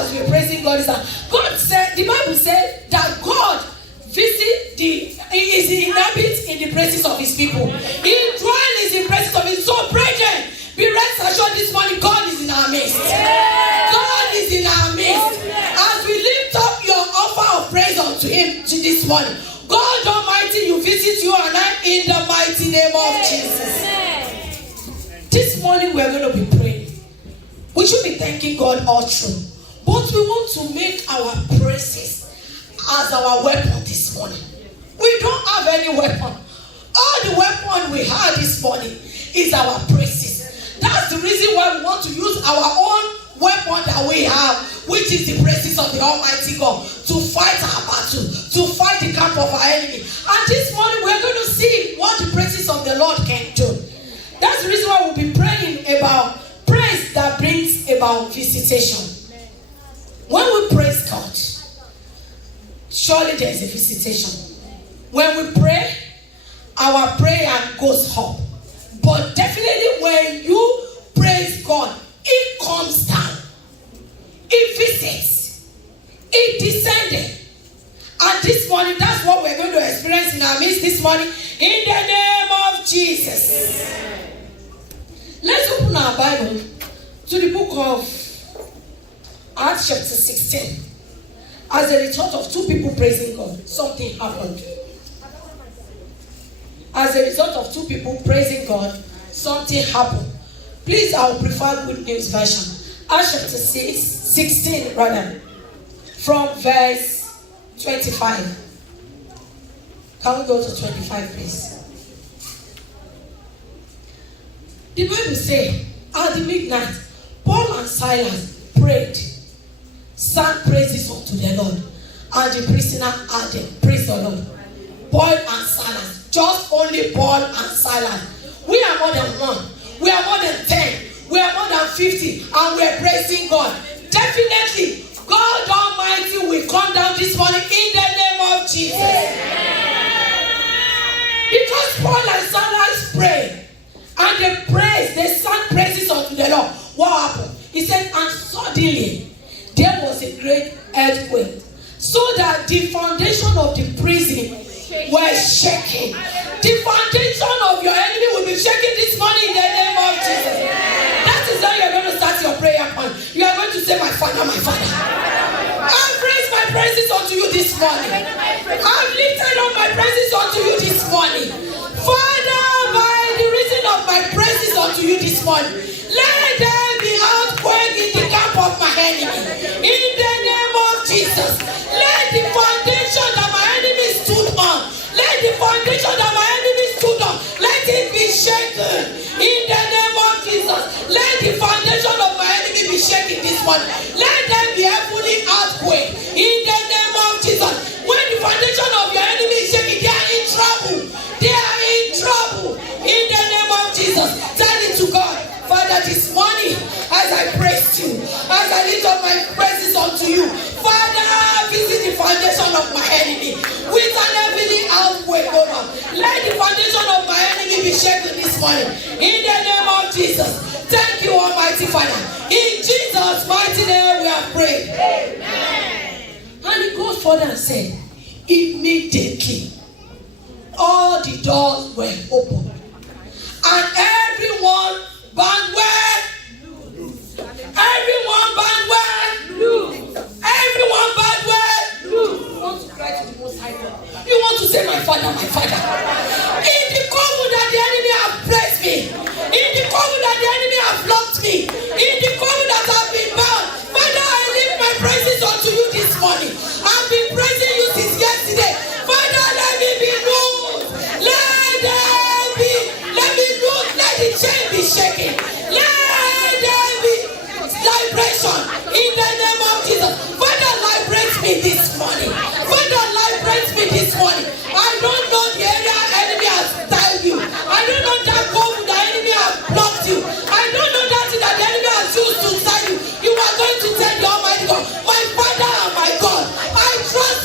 as we're praising God is that God said, the Bible said that God is inhabit in the presence of his people. He dwells in the presence of his soul. Brethren, be rest assured this morning, God is in our midst. God is in our midst. As we lift up your offer of praise unto him to this morning, God Almighty, you visit you and I in the mighty name of Jesus. This morning we're going to be praying. We should be thanking God all through. But we want to make our praises as our weapon this morning. We don't have any weapon. All the weapon we have this morning is our praises. That's the reason why we want to use our own weapon that we have, which is the praises of the Almighty God, to fight our battle, to fight the camp of our enemy. And this morning we're going to see what the praises of the Lord can do. That's the reason why we'll be praying about praise that brings about visitation. When we praise God, surely there is a visitation. When we pray, our prayer goes up. But definitely when you praise God, it comes down. It visits. It descended. And this morning, that's what we're going to experience in our midst this morning. In the name of Jesus. Let's open our Bible to the book of Acts chapter 16. As a result of two people praising God, something happened. As a result of two people praising God, something happened. Please, I would prefer Good News Version. Acts chapter 16, from verse 25. Can we go to 25, please? The Bible says, at the midnight, Paul and Silas prayed, sang praises unto the Lord, and the prisoner added, praise the Lord. Paul and Silas. Just only Paul and Silas. We are more than one. We are more than 10. We are more than 50. And we are praising God. Definitely, God Almighty will come down this morning in the name of Jesus. Because Paul and Silas prayed. And they sang praises unto the Lord. What happened? He said, and suddenly, there was a great earthquake. So that the foundation of the prison were shaking. The foundation of your enemy will be shaking this morning in the name of Jesus. That is how you are going to start your prayer point. You are going to say, my Father, my Father. I've raised my praises unto you this morning. I've lifted up my praises unto you this morning. Father, by the reason of my praises unto you this morning, let there be earthquake in the camp of my enemy. In the name of Jesus, let the foundation that my enemy stood on, let the foundation that my enemy stood on, let it be shaken. In the name of Jesus, let the foundation of my enemy be shaken this morning. Let there be a heavenly earthquake. In the name of Jesus, when the foundation of your enemy is shaking, they are in trouble. They are in trouble. In the name of Jesus, tell it to God. Father, this morning, as I praise you, as I lift up my praises unto you, Father, visit the foundation of my enemy with an heavenly earthquake, oh Lord. Let the foundation of my enemy be shaken this morning. In the name of Jesus. Thank you, Almighty Father. In Jesus' mighty name we have prayed. Amen. And he goes further and said, immediately, all the doors were open. And everyone bang where? Everyone bang where? Everyone bang where? You want to cry to the Most High God. You want to say, my Father, my Father. In the cover that the enemy have placed me, in the cover that the enemy have locked me, in the cover that I've been bound, Father, I lift my praises unto you this morning. I've been praising you since yesterday. Father, let me be loose. Let me loose. Let the chain be shaken. Let there be liberation in the name of Jesus. Father, liberate me this morning. Father, liberate me this morning. I don't know the area enemy has tied you. I don't know that cover the enemy has blocked you. I don't know that thing that the enemy has used to tie you. You are going to tell the Almighty God, my Father and my God, I trust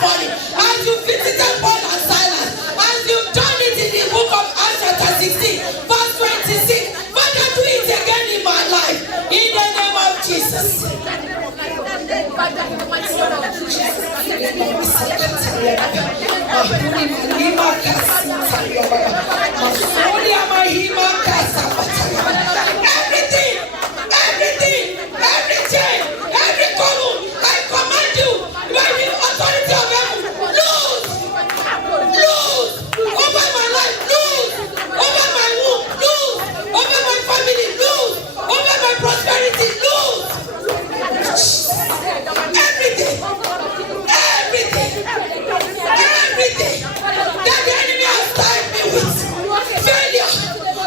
morning. As you visited Paul and Silas, as you've done it in the book of Acts chapter 16, verse 26, Father, do it again in my life. In the name of Jesus. Everything, every column, I command you by the authority of heaven, lose over my life, lose over my womb, lose over my family, lose over my prosperity, lose everything that the enemy has tied me with, failure,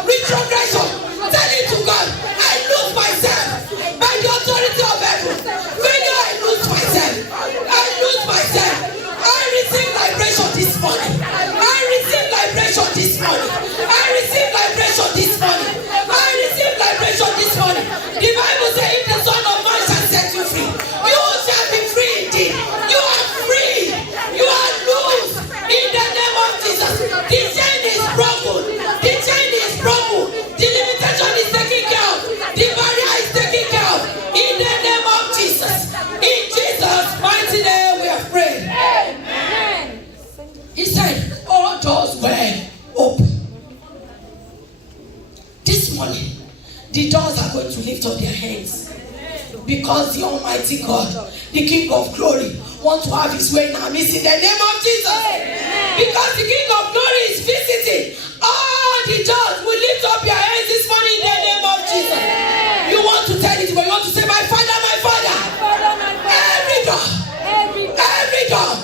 retrogression. Tell it to God, I lose myself by the authority of heaven. Failure, I lose myself. I receive liberation this morning. I receive liberation this morning. The Bible says, if the Son of Man shall set you free, you shall be free indeed. You are free. You are loose in the name of Jesus. The chain is broken. The limitation is taken care of. The barrier is taken care of. In the name of Jesus. In Jesus' mighty name we have prayed. Amen. He said, all doors were open. This morning, the doors are going to lift up their hands. Because the Almighty God, the King of Glory, wants to have His way in our midst in the name of Jesus. Because the King of Glory is visiting. All the doors will lift up your hands this morning in the name of Jesus. You want to tell it, but you want to say, my Father, every door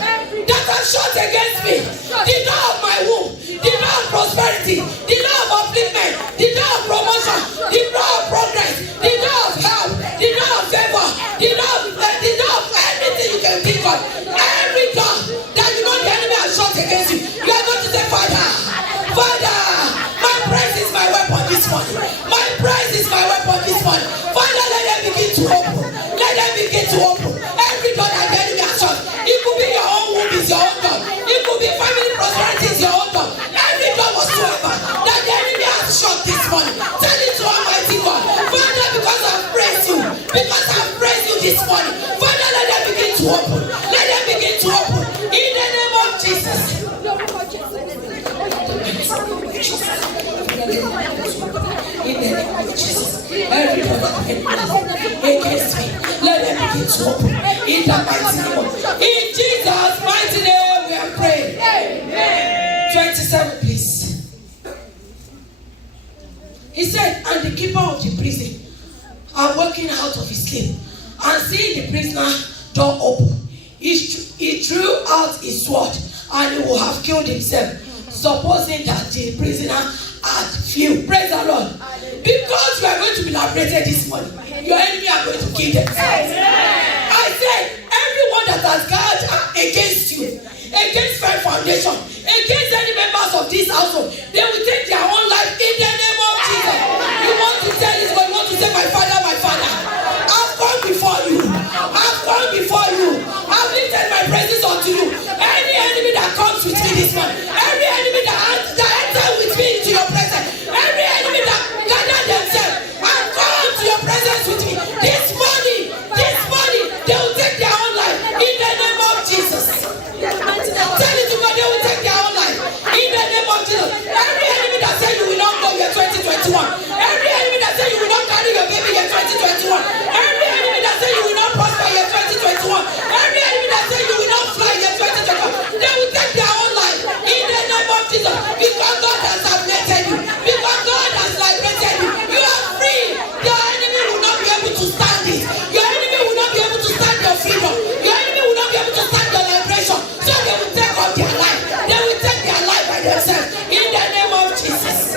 that has shut against me, the door of my womb, the door of prosperity, the door of upliftment, the door of promotion, the door of progress, the door of help, the door of favor, the door of everything you can think of, every door that you know the enemy has shut against you, you are going to say, Father, my praise is my weapon this morning. Father, let them begin to open. Every door that the enemy has shut. It could be your own womb is your own door. It could be family prosperity is your own door. Every door whatsoever that the enemy has shut this morning. Tell it to Almighty God. Father, because I've praised you this morning. Father, let them begin to open. In the name of Jesus. Every door that against me, let them begin to open. In the mighty name. In Jesus' mighty name we are praying. Amen. 27 please. He said, and the keeper of the prison are walking out of his sleep, and seeing the prisoner door open, he drew out his sword, and he would have killed himself, supposing that the prisoner had flew. Praise the Lord. Because you are going to be liberated this morning, your enemy are going to kill themselves. I said, everyone that has guarded against you, against Faith Foundation, against any members of this household, they will take their own life in the name of Jesus. You want to tell this, but you want to say, my Father, I've come before you. I've lifted my praises unto you. Any enemy that comes with me this morning, every enemy that enters with me into your presence, every enemy that gather themselves and come to your presence with me this morning, they will take their own life in the name of Jesus. Tell it to God, they will take their own life in the name of Jesus. Every enemy that says you will not go year 2021, every enemy that says you will not carry your baby year 2021, every enemy that says you will not prosper year 2021, every enemy that says you will not fly year 2021, they will take their own life in the name of Jesus. Because God has liberated you, because God has liberated you, you are free. Your enemy will not be able to stand it. Your enemy will not be able to stand your freedom. Your enemy will not be able to stand your liberation. So they will take up their life. They will take their life by themselves in the name of Jesus.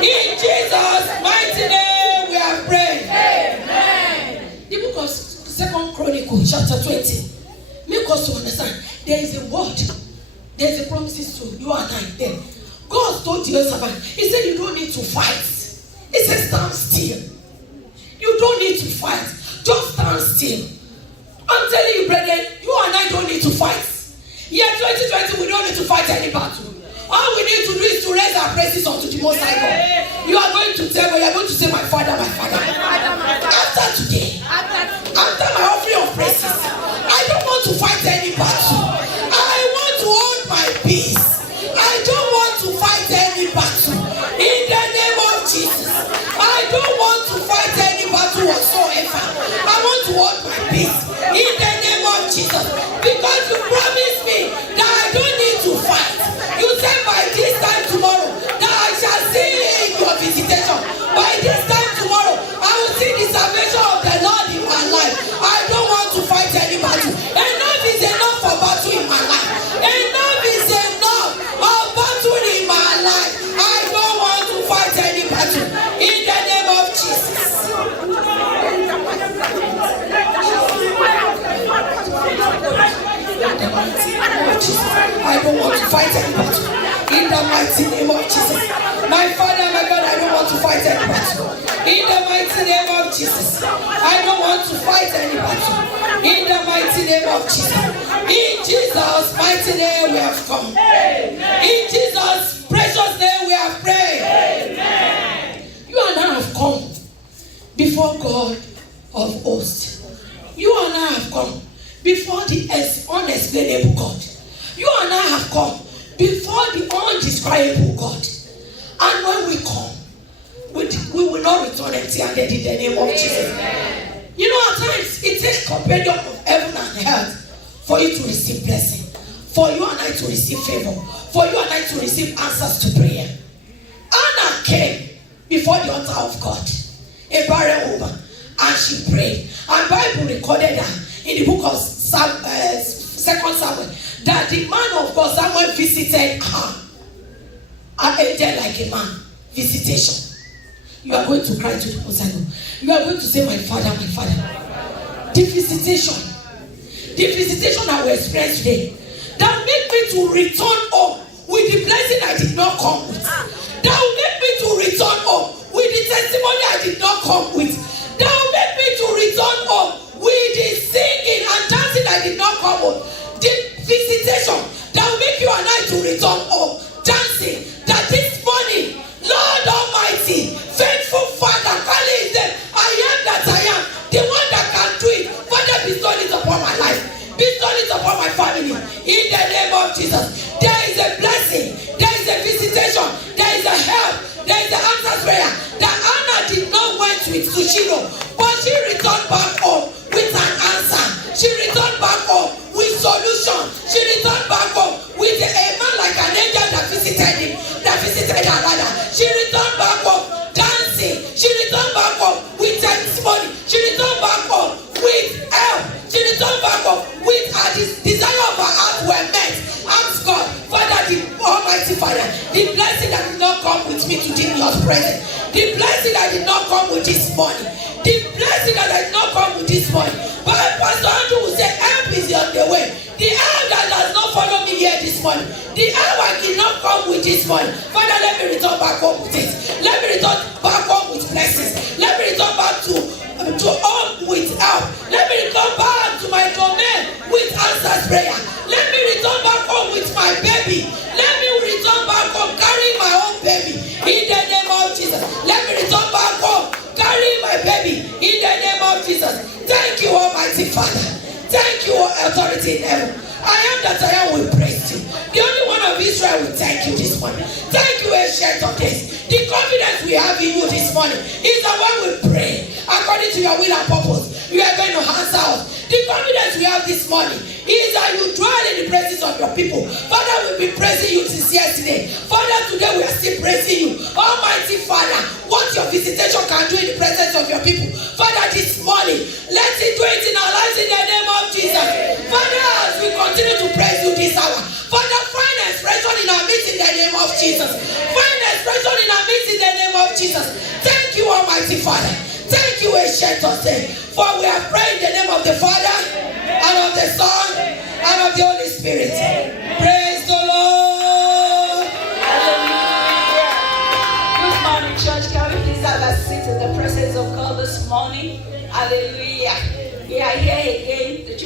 In Jesus' mighty name we are praying. Amen. The book of 2 Chronicles chapter 20 make us to understand there is a word There's a promises to you and I there. God told Jehoshaphat, he said you don't need to fight. He said stand still. You don't need to fight. Just stand still. I'm telling you, brethren, you and I don't need to fight. Yeah, 2020, we don't need to fight any battle. All we need to do is to raise our praises unto the Most High God. You are going to tell me, you are going to say, my Father, my Father. After today, after my offering of praises, I don't want to fight any battle. I want to hold my peace. I don't want to fight any battle. In the name of Jesus, I don't want to fight any battle whatsoever. I want to hold my peace. In the name of Jesus, because you promised me that I don't need to fight. You said by this time tomorrow that I shall see your visitation. By this time tomorrow, I will see the salvation of the Lord in my life. I don't want to fight any battle. Enough is enough for battle in my life. Enough is enough of battle in my life. I don't want to fight any battle. In the name of Jesus. I don't want to fight any battle. In the mighty name of Jesus. My Father, my God, I don't want to fight any battle. In the mighty name of Jesus. I don't want to fight any battle. In the mighty name of Jesus. In Jesus' mighty name we have come. In Jesus' precious name we have prayed. You and I have come before God of hosts. You and I have come before the unexplainable God. You and I have come before the undescribable God. And when we come, we will not return empty-handed in the name of Jesus. You know, at times it takes compendium of heaven and earth for you to receive blessing, for you and I to receive favor, for you and I to receive answers to prayer. Anna came before the altar of God, a barren woman, and she prayed. And Bible recorded her in the book of 2 Samuel that the man of God Samuel visited her. An angel like a man. Visitation. You are going to cry to the Most High God. You are going to say, my Father, my Father. The visitation I will experience today, that will make me to return home with the blessing I did not come with. That will make me to return home with the testimony I did not come with. That will make me to return home with the singing and dancing I did not come with. The visitation that will make you and I to return home dancing. That this morning, Lord Almighty, faithful Father, Kali is there. I am that I am, the one that can do it. Father, bestow it upon my life, bestow it upon my family. In the name of Jesus, there is a blessing, there is a visitation, there is a help, there is an answer prayer. That Anna did not went with Sushiro, but she returned back home with an answer. She returned back home with solution. She returned back home with a man like an angel that visited him, that visited her rather. She returned back home dancing. She returned back home with testimony. She returned back home with help. She returned back home with her desire of her heart were met. Ask God, Father, the Almighty Father, the blessing that did not come with me today in your presence, the blessing that did not come with this morning, the blessing that did not come with this morning. But Pastor Andrew will say, help is on the way. The help that does not follow me here this morning, the help I did not come with this morning. Father, let me return back home with it. Let me return back home with blessings. Let me return back to home with help. Let me return back to my domain with answers prayer. Let me return back home with my baby. Let me return back home carrying my own baby. In the name of Jesus. Let me return back home carrying my baby. In the name of Jesus. Thank you, Almighty Father. Thank you, authority in heaven. I am that I am will praise you. The only one of Israel will thank you this morning. Thank you, ancient of days. The confidence we have in you this morning is that when we pray according to your will and purpose, you are going to answer us. The confidence we have this morning is that you dwell in the presence of your people. Father, we've been praising you since yesterday. Father, today we are still praising you. Almighty Father, what your visitation can do in the presence of your people. Father, this morning, let it do it in our lives in the name of Jesus. Father, as we continue to praise you this hour, Father, find expression in our midst in the name of Jesus. Find expression in our midst in the name of Jesus. Thank you, Almighty Father. Thank you, ancient of days. For we have prayed in the name of the Father, and of the Son, and of the Holy Spirit. Praise the Lord.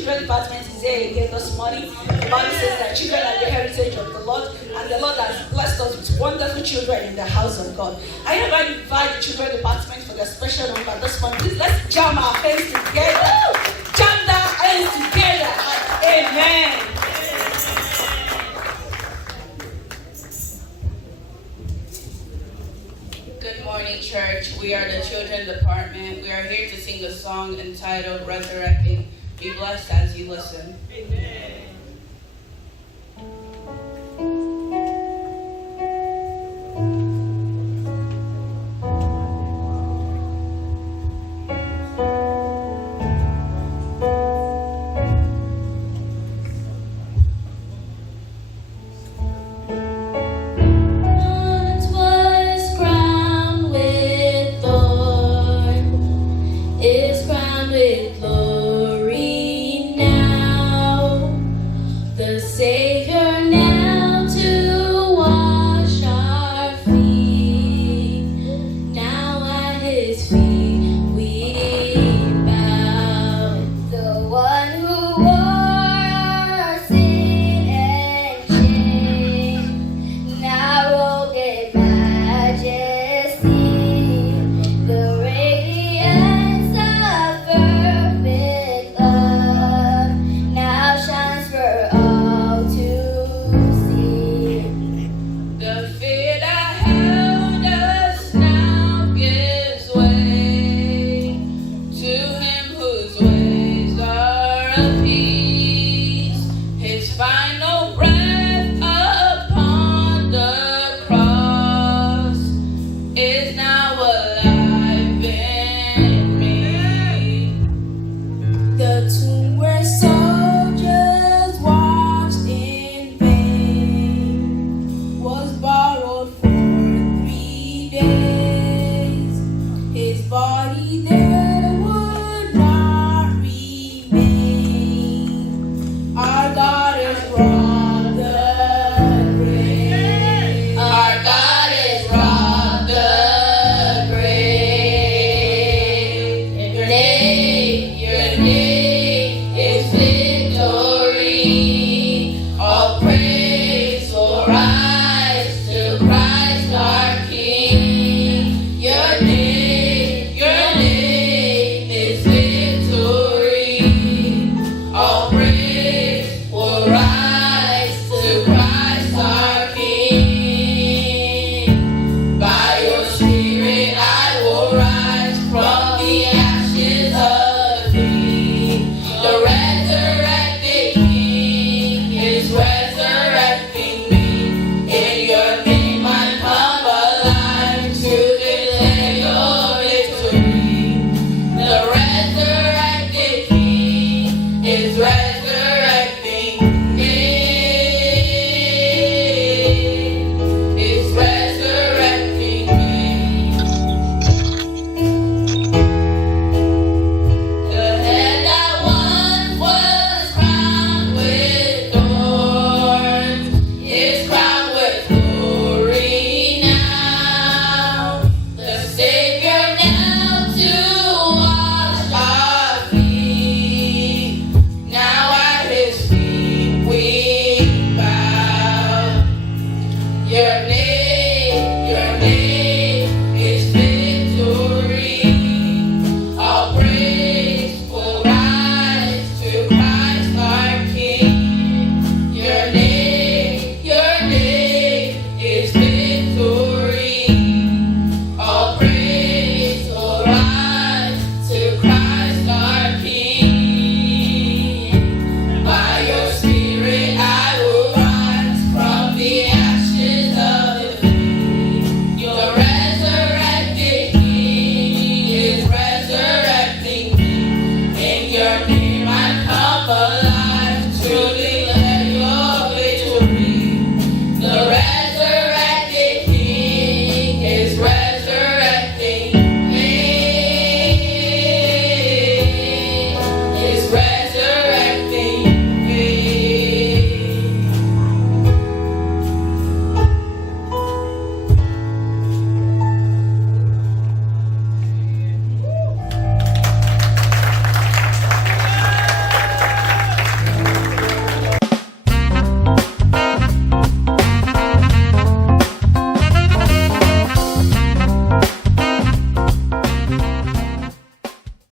children department is here again this morning. The Bible says that children are the heritage of the Lord, and the Lord has blessed us with wonderful children in the house of God. I am going to invite the children department for their special number this morning. Please, let's jam our hands together. Jam our hands together. Amen. Good morning, church. We are the children department. We are here to sing a song entitled Resurrecting. Be blessed as you listen. Amen.